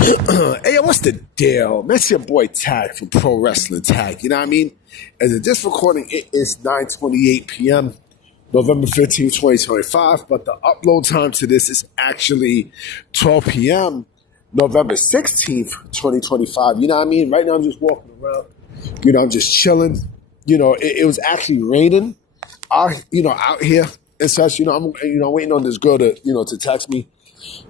Hey, yo, what's the deal? That's your boy Tag from Pro Wrestling Tag. You know what I mean? As of this recording, it is 9:28 p.m., November 15th, 2025. But the upload time to this is actually 12 p.m., November 16th, 2025. You know what I mean? Right now, I'm just walking around. I'm just chilling. It was actually raining out here and such. I'm waiting on this girl to text me.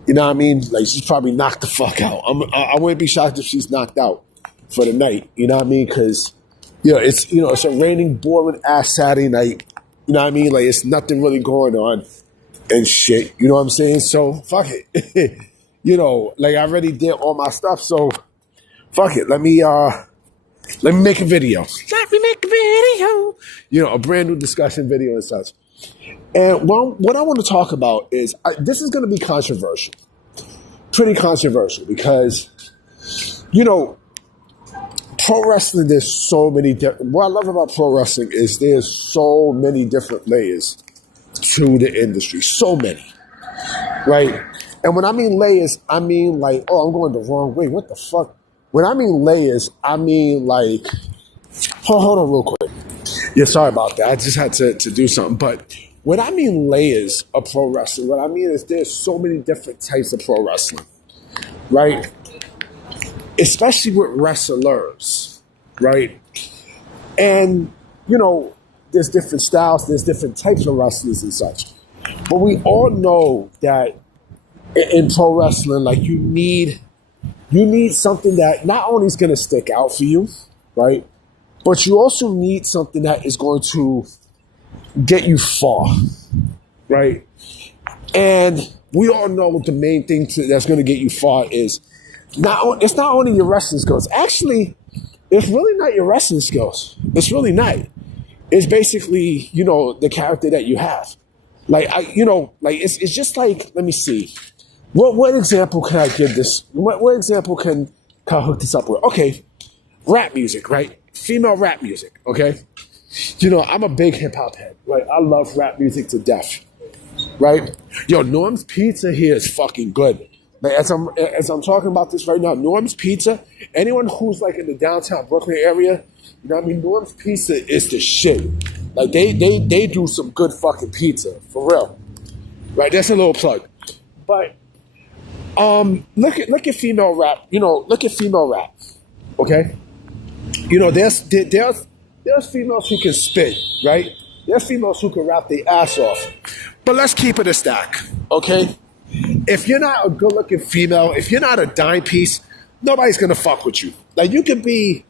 You know what I mean? Like, she's probably knocked the fuck out. I wouldn't be shocked if she's knocked out for the night. You know what I mean? Because, it's a raining, boring ass Saturday night. You know what I mean? Like, it's nothing really going on and shit. You know what I'm saying? So, fuck it. Like, I already did all my stuff. So, fuck it. Let me make a video. Let me make a video. A brand new discussion video and such. And what I want to talk about is, this is going to be controversial. Pretty controversial because, pro wrestling, there's so many different... What I love about pro wrestling is there's so many different layers to the industry. So many. Right? And when I mean layers, I mean like, oh, I'm going the wrong way. What the fuck? When I mean layers, I mean like... Hold on real quick. Yeah, sorry about that. I just had to do something. But when I mean layers of pro wrestling, what I mean is there's so many different types of pro wrestling, right? Especially with wrestlers, right? And, there's different styles, there's different types of wrestlers and such. But we all know that in pro wrestling, like, you need something that not only is going to stick out for you, right? But you also need something that is going to get you far, right? And we all know the main thing that's going to get you far is it's not only your wrestling skills. Actually, it's really not your wrestling skills. It's really not. It's basically, the character that you have. Like, it's just like, let me see. What example can I give this? What example can I hook this up with? Okay, rap music, right? Female rap music, okay? I'm a big hip-hop head, right? I love rap music to death, right? Yo, Norm's Pizza here is fucking good. Like, as I'm talking about this right now, Norm's Pizza, anyone who's like in the downtown Brooklyn area, Norm's Pizza is the shit. Like, they do some good fucking pizza, for real. Right, that's a little plug. But, look at female rap, look at female rap, okay? There's females who can spit, right? There's females who can rap their ass off. But let's keep it a stack, okay? If you're not a good-looking female, if you're not a dime piece, nobody's gonna fuck with you. Like, you could be,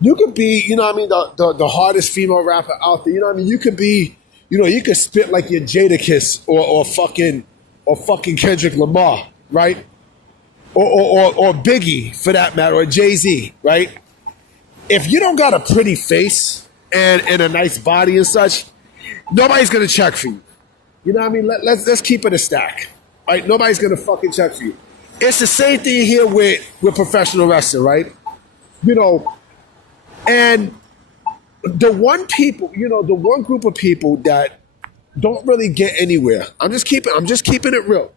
the hardest female rapper out there. You could be, you could spit like your Jadakiss or fucking Kendrick Lamar, right? Or Biggie, for that matter, or Jay-Z, right? If you don't got a pretty face and a nice body and such, nobody's gonna check for you. You know what I mean? Let's keep it a stack. Right? Nobody's gonna fucking check for you. It's the same thing here with professional wrestling, right? And the one group of people that don't really get anywhere. I'm just keeping it real.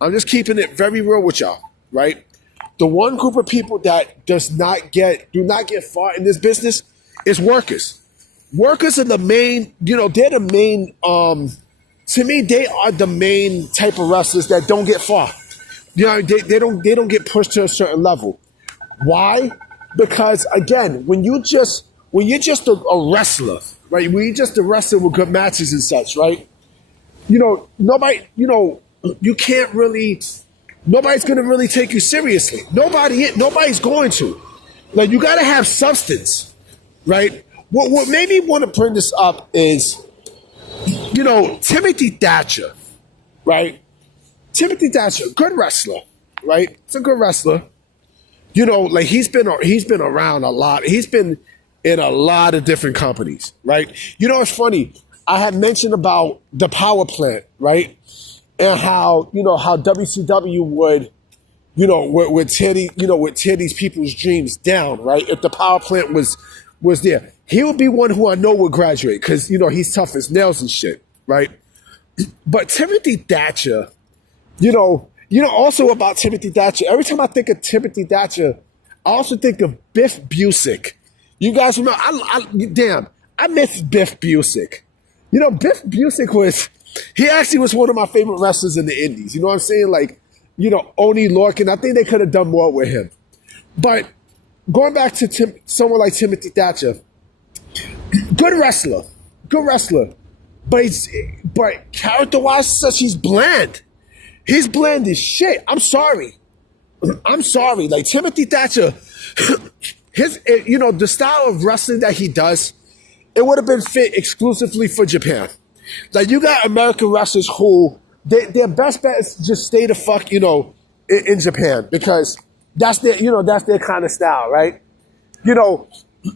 I'm just keeping it very real with y'all, right? The one group of people that do not get far in this business is workers. Workers are the main, they're the main, to me, they are the main type of wrestlers that don't get far. They don't get pushed to a certain level. Why? Because, again, when you're just a wrestler, right? When you're just a wrestler with good matches and such, right? Nobody, you can't really... Nobody's going to really take you seriously. Nobody's going to. Like, you got to have substance, right? What made me want to bring this up is, Timothy Thatcher, right? Timothy Thatcher, good wrestler, right? It's a good wrestler. Like, he's been around a lot. He's been in a lot of different companies, right? It's funny. I had mentioned about the power plant, right? And how WCW would tear these people's dreams down, right? If the power plant was there, he would be one who I know would graduate because he's tough as nails and shit, right? But Timothy Thatcher, Also about Timothy Thatcher, every time I think of Timothy Thatcher, I also think of Biff Busick. You guys remember, I miss Biff Busick. Biff Busick he actually was one of my favorite wrestlers in the Indies. You know what I'm saying? Like, Oni Lorcan, I think they could have done more with him. But going back to someone like Timothy Thatcher, good wrestler. But character-wise, he's bland. He's bland as shit. I'm sorry. Like Timothy Thatcher, the style of wrestling that he does, it would have been fit exclusively for Japan. Like you got American wrestlers who their best bet is to just stay the fuck, in Japan because that's their kind of style, right?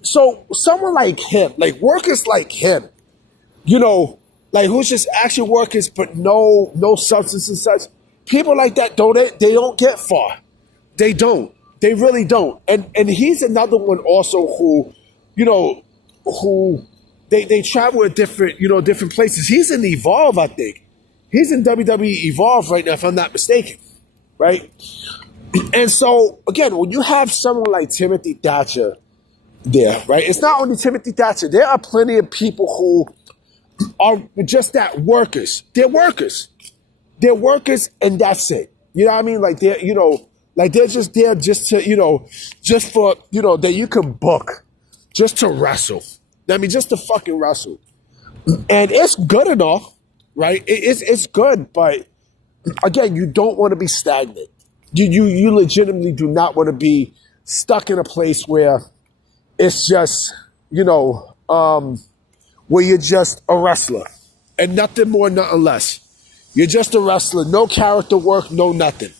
So someone like him, like workers like him, like who's just actually workers but no substance and such. People like that, they don't get far. They don't. They really don't. And he's another one also who they travel at different places. He's in Evolve, I think. He's in WWE Evolve right now, if I'm not mistaken. Right? And so, again, when you have someone like Timothy Thatcher there, right? It's not only Timothy Thatcher. There are plenty of people who are just that workers. They're workers. They're workers, and that's it. You know what I mean? Like they're just there just to, just for, that you can book, just to wrestle. I mean, just to fucking wrestle. And it's good enough, right? It's good, but again, you don't want to be stagnant. You legitimately do not want to be stuck in a place where it's just, where you're just a wrestler and nothing more, nothing less. You're just a wrestler, no character work, no nothing,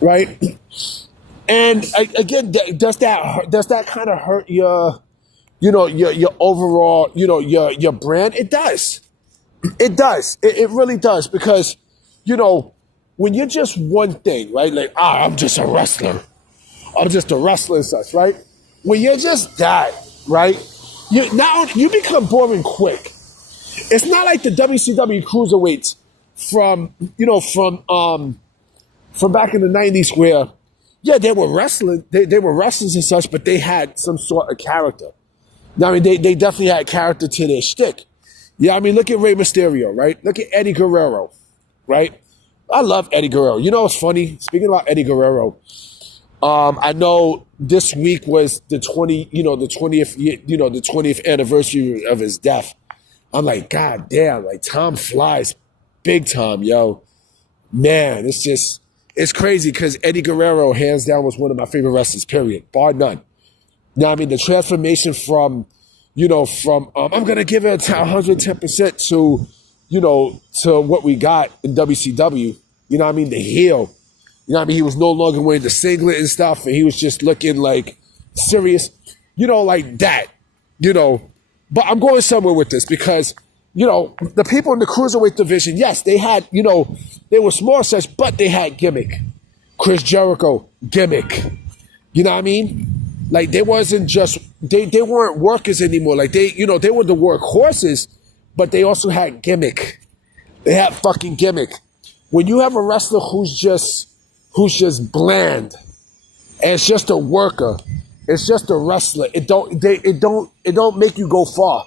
right? And again, does that kind of hurt your overall, your brand? It does. It does. It really does because, when you're just one thing, right? Like, I'm just a wrestler. I'm just a wrestler and such, right? When you're just that, right? You become boring quick. It's not like the WCW cruiserweights from back in the 90s where, they were wrestling, they were wrestlers and such, but they had some sort of character. Now, I mean, they definitely had character to their shtick. Yeah, I mean, look at Rey Mysterio, right? Look at Eddie Guerrero, right? I love Eddie Guerrero. You know what's funny? Speaking about Eddie Guerrero, I know this week was the 20th anniversary of his death. I'm like, God damn, like time flies big time, yo. Man, it's crazy because Eddie Guerrero, hands down, was one of my favorite wrestlers, period, bar none. Now, I mean, the transformation from I'm going to give it 110% to what we got in WCW, you know what I mean, the heel. You know what I mean? He was no longer wearing the singlet and stuff, and he was just looking like serious, like that, But I'm going somewhere with this because, the people in the cruiserweight division, yes, they had, they were small such, but they had gimmick. Chris Jericho, gimmick. You know what I mean? Like they wasn't just, they weren't workers anymore. Like they were the workhorses, but they also had gimmick. They had fucking gimmick. When you have a wrestler who's just bland, and it's just a worker, it's just a wrestler, it don't make you go far.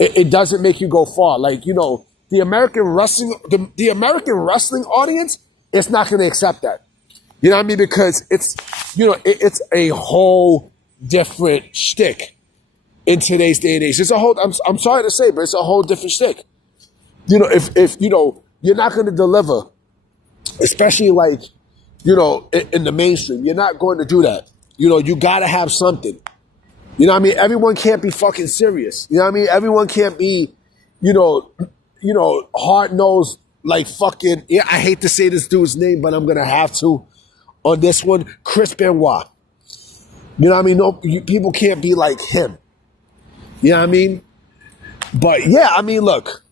It doesn't make you go far. Like, the American wrestling audience is not going to accept that. You know what I mean? Because it's a whole different shtick in today's day and age. It's a whole, I'm sorry to say, but it's a whole different shtick. If you're not going to deliver, especially like, in the mainstream, you're not going to do that. You got to have something. You know what I mean? Everyone can't be fucking serious. You know what I mean? Everyone can't be, hard-nosed, like fucking, I hate to say this dude's name, but I'm going to have to on this one, Chris Benoit. You know what I mean? No, people can't be like him. You know what I mean? But yeah, I mean, look,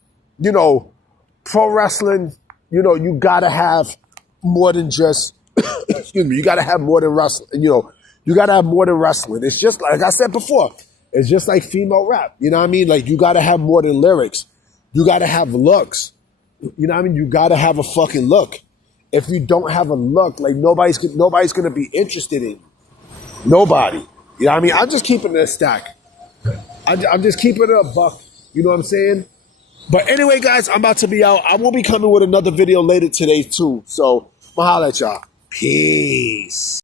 pro wrestling, you got to have more than just, excuse me, you got to have more than wrestling, you got to have more than wrestling. It's just like I said before, it's just like female rap. You know what I mean? Like you got to have more than lyrics. You got to have looks. You know what I mean? You got to have a fucking look. if you don't have a look, like nobody's gonna be interested in you. Nobody. You know what I mean? I'm just keeping it a stack. I'm just keeping it a buck. You know what I'm saying? But anyway, guys, I'm about to be out. I will be coming with another video later today too. So, I'll holla at y'all. Peace.